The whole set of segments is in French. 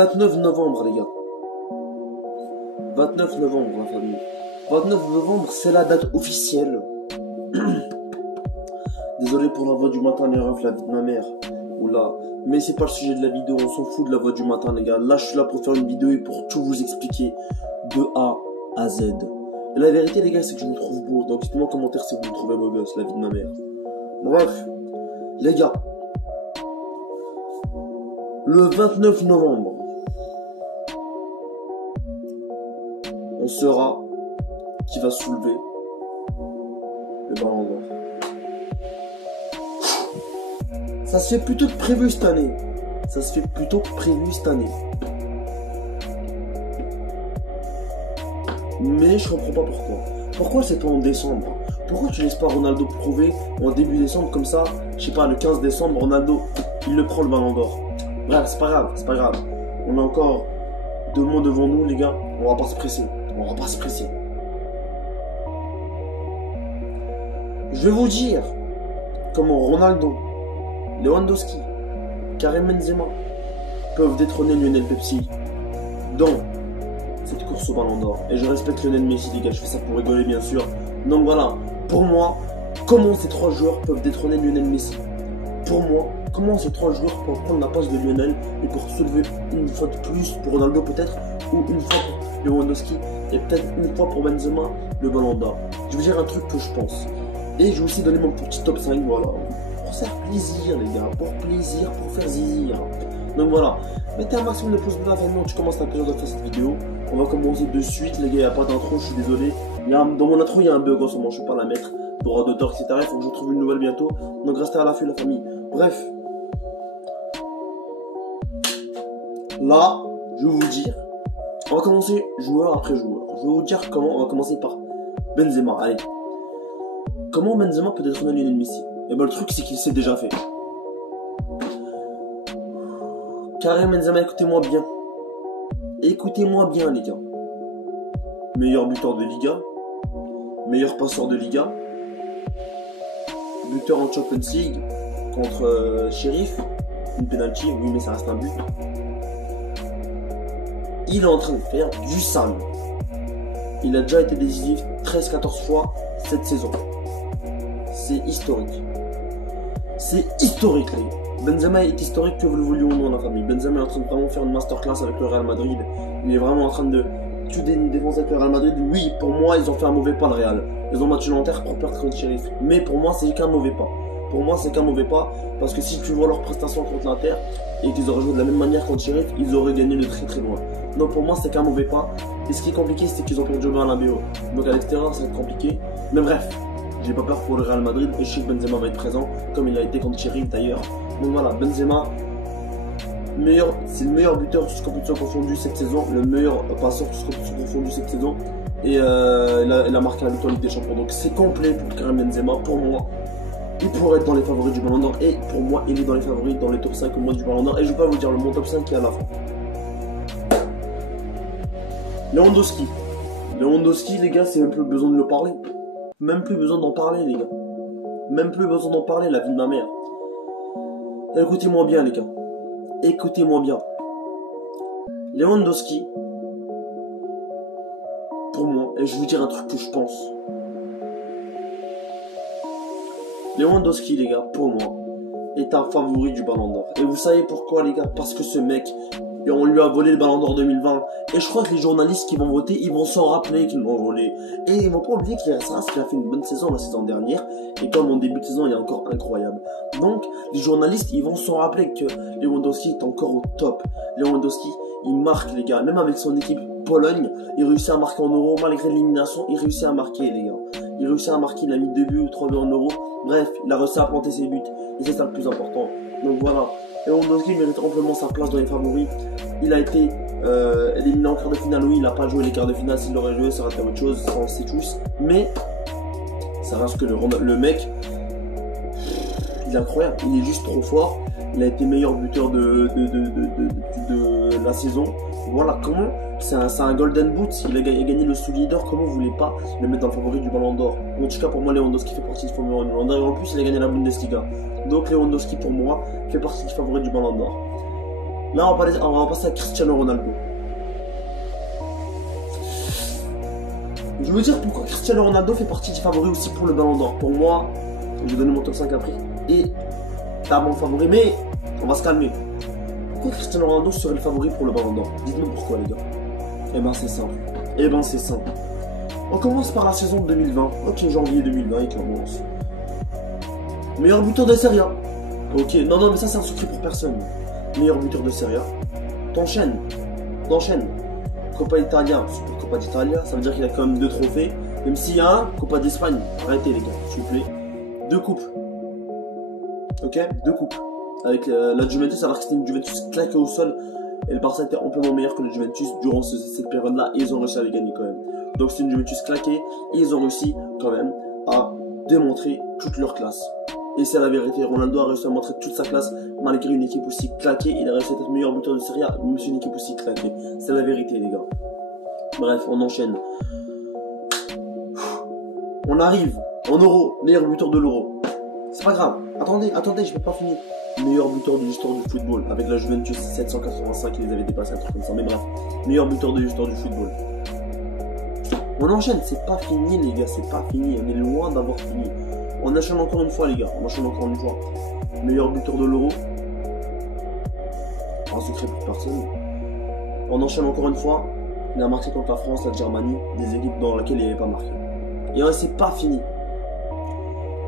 29 novembre, les gars. 29 novembre, la famille. 29 novembre, c'est la date officielle. Désolé pour la voix du matin, les refs, la vie de ma mère. Oula. Mais c'est pas le sujet de la vidéo, on s'en fout de la voix du matin, les gars. Là, je suis là pour faire une vidéo et pour tout vous expliquer de A à Z. Et la vérité, les gars, c'est que je me trouve beau. Donc, dites-moi en commentaire si vous me trouvez beau gosse, la vie de ma mère. Bref, les gars. Le 29 novembre, on saura qui va soulever le ballon d'or. Ça se fait plutôt prévu cette année. Ça se fait plutôt prévu cette année. Mais je comprends pas pourquoi. Pourquoi c'est pas en décembre? Pourquoi tu laisses pas Ronaldo prouver en début décembre comme ça? Je sais pas, le 15 décembre, Ronaldo, il le prend le ballon d'or. Bref, c'est pas grave, c'est pas grave. On a encore 2 mois devant nous, les gars. On va pas se presser. On va pas se presser. Je vais vous dire comment Ronaldo, Lewandowski, Karim Benzema peuvent détrôner Lionel Messi dans cette course au ballon d'or. Et je respecte Lionel Messi, les gars, je fais ça pour rigoler, bien sûr. Donc voilà, pour moi, comment ces 3 joueurs peuvent détrôner Lionel Messi? Pour moi, comment ces 3 joueurs peuvent prendre la place de Lionel et pour soulever une fois de plus pour Ronaldo peut-être, ou une fois pour Lewandowski, et peut-être une fois pour Benzema, le ballon d'or. Je vais vous dire un truc que je pense. Et je vais aussi donner mon petit top 5, voilà. Pour faire plaisir, les gars, pour plaisir, pour faire zizir. Donc voilà, mettez un maximum de pouces bleus avant que tu commences à plaisir de faire cette vidéo. On va commencer de suite, les gars, il n'y a pas d'intro, je suis désolé. Dans mon intro, il y a un bug en ce moment, je ne peux pas la mettre. Droit d'auteur, etc. Il faut que je trouve une nouvelle bientôt. Donc restez à l'affût, la famille. Bref. Là, je vais vous dire. On va commencer joueur après joueur. Je vais vous dire comment. On va commencer par Benzema. Allez. Comment Benzema peut détrôner Lionel Messi? Et ben le truc, c'est qu'il s'est déjà fait. Karim Benzema, écoutez-moi bien. Écoutez-moi bien, les gars. Meilleur buteur de Liga. Meilleur passeur de Liga. Buteur en Champions League contre Sheriff. Une penalty, oui, mais ça reste un but. Il est en train de faire du sale. Il a déjà été décisif 13-14 fois cette saison. C'est historique. C'est historique, les gars. Benzema est historique, que vous le vouliez ou non, la famille. Benzema est en train de vraiment faire une masterclass avec le Real Madrid. Il est vraiment en train de tuer une défense avec le Real Madrid. Oui, pour moi, ils ont fait un mauvais pas, le Real. Ils ont battu Nanterre pour perdre contre Sheriff. Mais pour moi, c'est qu'un mauvais pas. Pour moi, c'est qu'un mauvais pas. Parce que si tu vois leurs prestations contre l'Inter et qu'ils auraient joué de la même manière contre Sheriff, ils auraient gagné de très très loin. Donc pour moi, c'est qu'un mauvais pas. Et ce qui est compliqué, c'est qu'ils ont perdu au Bernabéu. Donc à l'extérieur, ça va être compliqué. Mais bref, j'ai pas peur pour le Real Madrid. Et je sais que Benzema va être présent, comme il a été contre Sheriff d'ailleurs. Donc voilà, Benzema, c'est le meilleur buteur de toute compétition confondue cette saison, le meilleur passeur de toute compétition confondue cette saison. Et il a marqué la victoire Ligue des Champions. Donc c'est complet pour Karim Benzema. Pour moi, il pourrait être dans les favoris du Ballon d'Or. Et pour moi, il est dans les favoris, dans les top 5 au moins du Ballon d'Or. Et je vais pas vous dire mon top 5 qui est à la fin. Lewandowski. Lewandowski, les gars, c'est même plus besoin de le parler. Même plus besoin d'en parler, les gars. Même plus besoin d'en parler, la vie de ma mère. Écoutez-moi bien, les gars. Écoutez-moi bien. Lewandowski, pour moi, et je vais vous dire un truc que je pense. Lewandowski, les gars, pour moi, est un favori du Ballon d'Or. Et vous savez pourquoi, les gars? Parce que ce mec, on lui a volé le Ballon d'Or 2020. Et je crois que les journalistes qui vont voter, ils vont s'en rappeler qu'ils l'ont volé. Et ils vont pas oublier qu'il a fait une bonne saison la saison dernière. Et comme en début de saison, il est encore incroyable. Donc, les journalistes, ils vont s'en rappeler que Lewandowski est encore au top. Lewandowski, il marque, les gars. Même avec son équipe Pologne, il réussit à marquer en Euro. Malgré l'élimination, il réussit à marquer, les gars. Il réussit à marquer, il a mis 2 buts ou 3 buts en Euro. Bref, il a réussi à planter ses buts. Et c'est ça le plus important. Donc voilà. Lewandowski mérite amplement sa place dans les favoris. Il a été éliminé en quart de finale. Oui, il n'a pas joué les quarts de finale. S'il l'aurait joué, ça aurait été autre chose. Ça, on sait tous. Mais ça reste que le mec, il est incroyable. Il est juste trop fort. Il a été meilleur buteur de la saison. Voilà comment. C'est un Golden Boot. Il a gagné le soulier d'or. Comment vous voulez pas le mettre dans le favori du Ballon d'Or? En tout cas, pour moi, Lewandowski fait partie du favori du Ballon d'Or. Et en plus, il a gagné la Bundesliga. Donc Lewandowski, pour moi, fait partie du favori du Ballon d'Or. Là, on va passer à Cristiano Ronaldo. Je veux dire pourquoi Cristiano Ronaldo fait partie des favoris aussi pour le Ballon d'Or. Pour moi, je vais donner mon top 5 après. Et t'as mon favori, mais on va se calmer. Pourquoi Cristiano Ronaldo serait le favori pour le Ballon d'Or? Dites-moi pourquoi, les gars. Eh ben, c'est simple. On commence par la saison de 2020. Ok, janvier 2020, il commence. Meilleur buteur de Serie A. Ok, non, mais ça, c'est un secret pour personne. Meilleur buteur de Serie A. T'enchaînes. Coppa Italia, Super Coppa d'Italia, ça veut dire qu'il a quand même 2 trophées. Même s'il y a un, Coppa d'Espagne. Arrêtez, les gars, s'il vous plaît. 2 coupes. Ok, 2 coupes. Avec la Juventus, alors que c'était une Juventus claquée au sol. Et le Barça était amplement meilleur que le Juventus durant cette période-là. Et ils ont réussi à les gagner quand même. Donc c'est une Juventus claquée. Et ils ont réussi quand même à démontrer toute leur classe. Et c'est la vérité. Ronaldo a réussi à montrer toute sa classe malgré une équipe aussi claquée. Il a réussi à être meilleur buteur de Serie A, même si une équipe aussi claquée. C'est la vérité, les gars. Bref, on enchaîne. On arrive en Euro, meilleur buteur de l'Euro. C'est pas grave. Attendez, je peux pas finir. Meilleur buteur de l'histoire du football. Avec la Juventus 785, ils les avaient dépassés, un truc comme ça. Mais bref, meilleur buteur de l'histoire du football. On enchaîne, c'est pas fini, les gars, c'est pas fini. On est loin d'avoir fini. On enchaîne encore une fois, les gars. Meilleur buteur de l'Euro. Un secret pour personne. On enchaîne encore une fois. Il a marqué contre la France, la Germanie, des équipes dans lesquelles il n'avait pas marqué. Et c'est pas fini.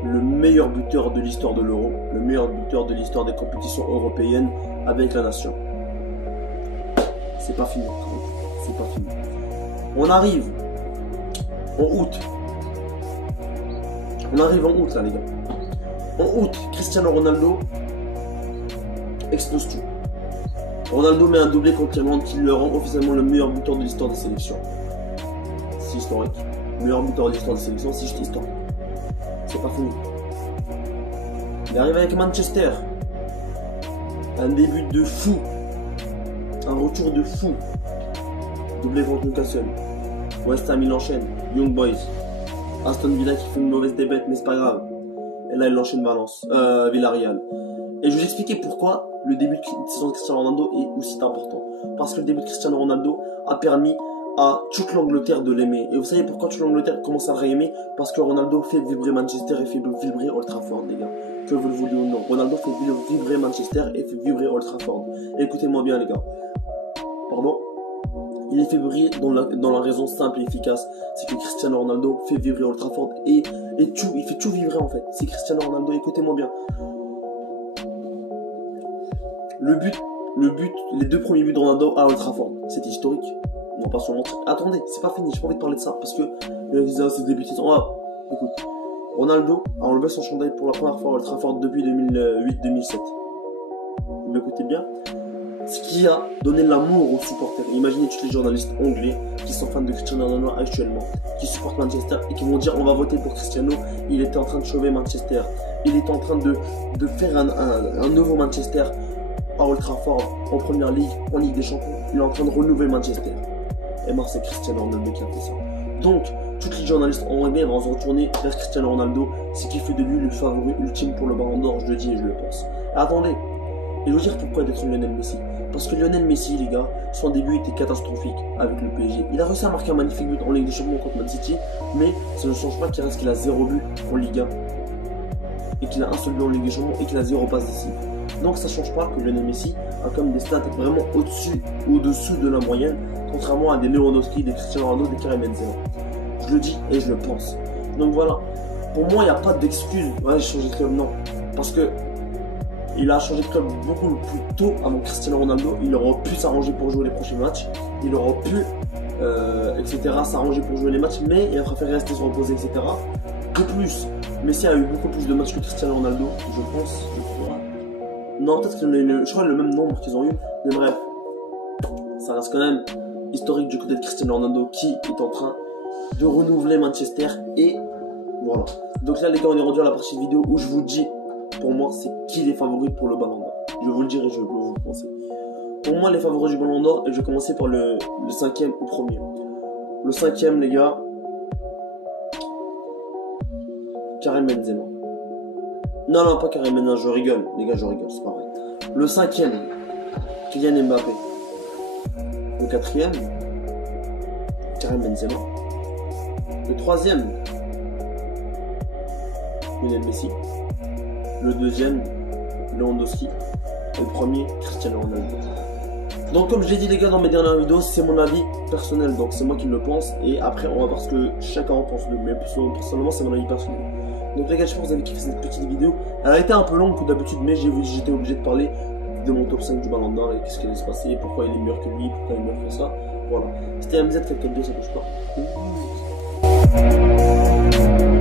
Le meilleur buteur de l'histoire de l'Euro. Le meilleur buteur de l'histoire des compétitions européennes avec la nation. C'est pas fini. C'est pas fini. On arrive en août. Là, les gars. En août, Cristiano Ronaldo explose tout. Ronaldo met un doublé contre l'Irlande qui le rend officiellement le meilleur buteur de l'histoire des sélections. C'est historique. Meilleur buteur de l'histoire des sélections, c'est juste historique. C'est pas fini. Il arrive avec Manchester. Un début de fou. Un retour de fou. Doublé contre Newcastle. West Ham, il enchaîne. Young Boys. Aston Villa qui fait une mauvaise débête, mais c'est pas grave. Et là, il enchaîne Villarreal. Et je vais vous expliquer pourquoi le début de saison de Cristiano Ronaldo est aussi important. Parce que le début de Cristiano Ronaldo a permis à toute l'Angleterre de l'aimer. Et vous savez pourquoi toute l'Angleterre commence à le réaimer? Parce que Ronaldo fait vibrer Manchester et fait vibrer Old Trafford, les gars. Que vous le voulez ou non. Ronaldo fait vibrer Manchester et fait vibrer Old Trafford. Écoutez-moi bien, les gars. Pardon? Il est fait vibrer dans la raison simple et efficace. C'est que Cristiano Ronaldo fait vibrer Old Trafford et tout. Il fait tout vibrer en fait. C'est Cristiano Ronaldo, écoutez-moi bien. Le but, les 2 premiers buts de Ronaldo à Old Trafford, c'était historique. On va pas se mentir. Attendez, c'est pas fini, j'ai pas envie de parler de ça parce que c'est début de saison. Écoute, Ronaldo a enlevé son chandail pour la première fois à Old Trafford depuis 2008-2007. Vous m'écoutez bien? Ce qui a donné l'amour aux supporters. Imaginez tous les journalistes anglais qui sont fans de Cristiano Ronaldo actuellement, qui supportent Manchester et qui vont dire on va voter pour Cristiano. Il était en train de sauver Manchester. Il était en train de faire un nouveau Manchester à Old Trafford, en Première Ligue, en Ligue des Champions. Il est en train de renouveler Manchester. Et moi, c'est Cristiano Ronaldo qui a fait ça. Donc, tous les journalistes anglais vont se retourner vers Cristiano Ronaldo, ce qui fait de lui le favori ultime pour le Ballon d'Or, je le dis et je le pense. Et attendez, et je veux dire pourquoi d'être Lionel Messi. Parce que Lionel Messi, les gars, son début était catastrophique avec le PSG. Il a réussi à marquer un magnifique but en Ligue des Champions contre Man City, mais ça ne change pas qu'il reste qu'il a 0 but en Ligue 1 et qu'il a un seul but en Ligue des Champions et qu'il a 0 passe décisive. Donc ça ne change pas que Lionel Messi a comme des stats vraiment au-dessous de la moyenne, contrairement à des Lewandowski, des Cristiano Ronaldo, des Karim Benzema. Je le dis et je le pense. Donc voilà, pour moi il n'y a pas d'excuse. Ouais, j'ai changé de club, non. Parce que il a changé de club beaucoup plus tôt avant Cristiano Ronaldo. Il aurait pu s'arranger pour jouer les prochains matchs. Il aurait pu, s'arranger pour jouer les matchs, mais il a préféré rester se reposer, etc. De plus, Messi a eu beaucoup plus de matchs que Cristiano Ronaldo, je pense, je crois. Non, peut-être que je crois le même nombre qu'ils ont eu. Mais bref, ça reste quand même historique du côté de Cristiano Ronaldo qui est en train de renouveler Manchester. Et voilà. Donc là, les gars, on est rendu à la partie vidéo où je vous dis, pour moi, c'est qui les favoris pour le Ballon d'Or. Je vous le dirai, je vais vous penser. Pour moi, les favoris du Ballon d'Or, et je vais commencer par le 5e ou premier. Le 5e, les gars, Karim Benzema. Non, pas Karim Benzema, je rigole. Les gars, je rigole, c'est pas vrai. Le 5e, Kylian Mbappé. Le quatrième, Karim Benzema. Le troisième, Lionel Messi. Le deuxième, Lewandowski. Et le premier, Cristiano Ronaldo. Donc comme je l'ai dit les gars dans mes dernières vidéos, c'est mon avis personnel, donc c'est moi qui le pense. Et après on va voir ce que chacun en pense de, mais personnellement c'est mon avis personnel. Donc les gars, j'espère que vous avez kiffé cette petite vidéo. Elle a été un peu longue que d'habitude, mais j'étais obligé de parler de mon top 5 du Ballon d'Or et qu'est-ce qui allait se passer, pourquoi il est meilleur que lui, pourquoi il est meilleur que ça. Voilà. C'était MZ, quelqu'un de bien, ça bouge pas.